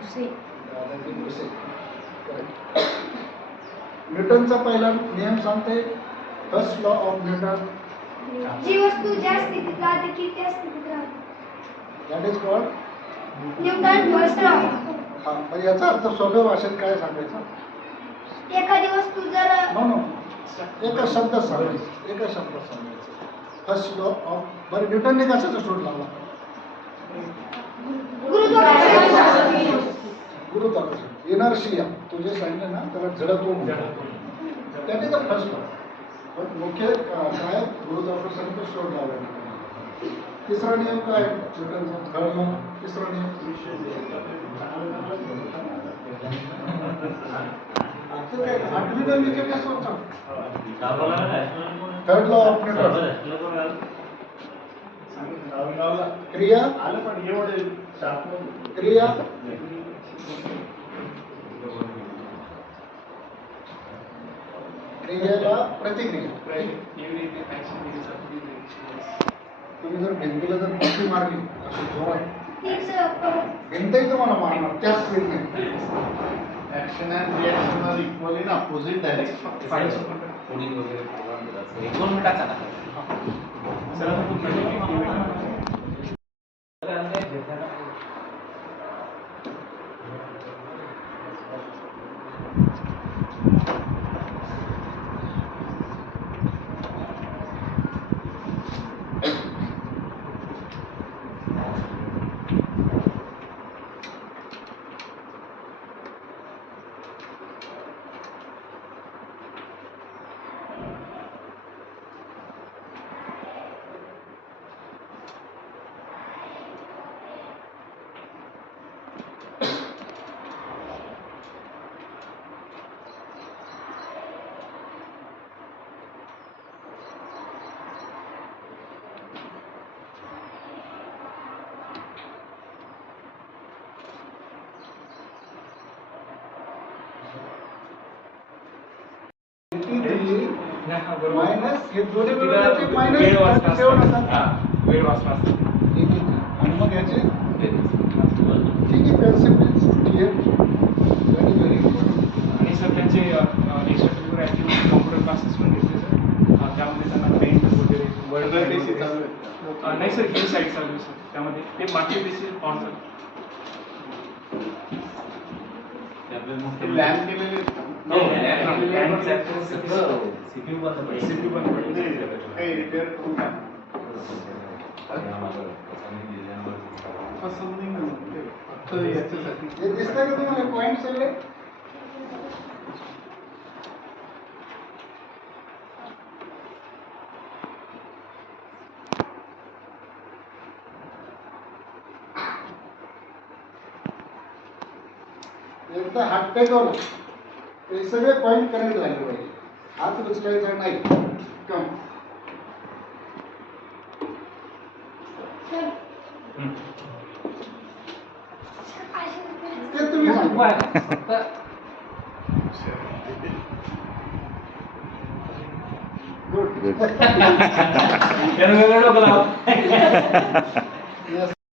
भुसे. न्यूटनचा पहिला नियम सांगते, फर्स्ट लॉ ऑफ न्यूटन. जी वस्तू ज्या स्थितीत राहते ती त्या स्थितीत राहते. That is called Newton first law. हा, म्हणजे याचा अर्थ सोप्या भाषेत काय सांगायचं? एखादी वस्तू जर नो एका शब्दात सांगायचं. First law of. बरं, न्यूटनने कशाचा शोध लावला? गुरुत्वाकर्षण. इनर्शिया तुझे सांगितलं ना, त्याला जडत्व म्हणतात. त्याने तर फर्स्ट लॉ. पण मुख्य काय गुरुत्वाकर्षणाचा शोध लावला. तिसरा नियम काय न्यूटनचा? Third law. तिसरा नियम आठवी दहावीचे काय सोडतात? Third law of Newton. क्रिया क्रिया क्रियेला प्रतिक्रिया. तुम्ही जर भिंतीला जर पट्टी मारली अशी जोरात, भिंतही तुम्हाला मारणार त्याच स्पीडने. Action and reaction are equally in opposite direction. Coding वगैरे प्रोग्राम करायचं 1-2 मिनिटाचा ना. मायनस हे दोन्ही मिळवण्याचे मायनस वेळ वाचला आणि मग याचे ठीक आहे. Concept clear. Very very important. आणि सर त्यांचे एक्स्ट्रा ॲक्टिव्हिटी कॉम्प्युटर क्लासेस पण घेतले सर. त्यामध्ये त्यांना पेंट वगैरे नाही सर, ही साईड चालू आहे सर. त्यामध्ये ते बाकी बेसिस ऑन सर. प्लॅन केलेले सीपीयू बंद पडले. सीपीयू बंद पडले. काही रिपेअर करून द्या. हे दिसतंय का तुम्हाला पॉईंट सगळे? एकदा हात टेकवला ते सगळे पॉईंट कनेक्ट झाले पाहिजे. हात उचलायचा नाही. कम ते तुम्ही गुड.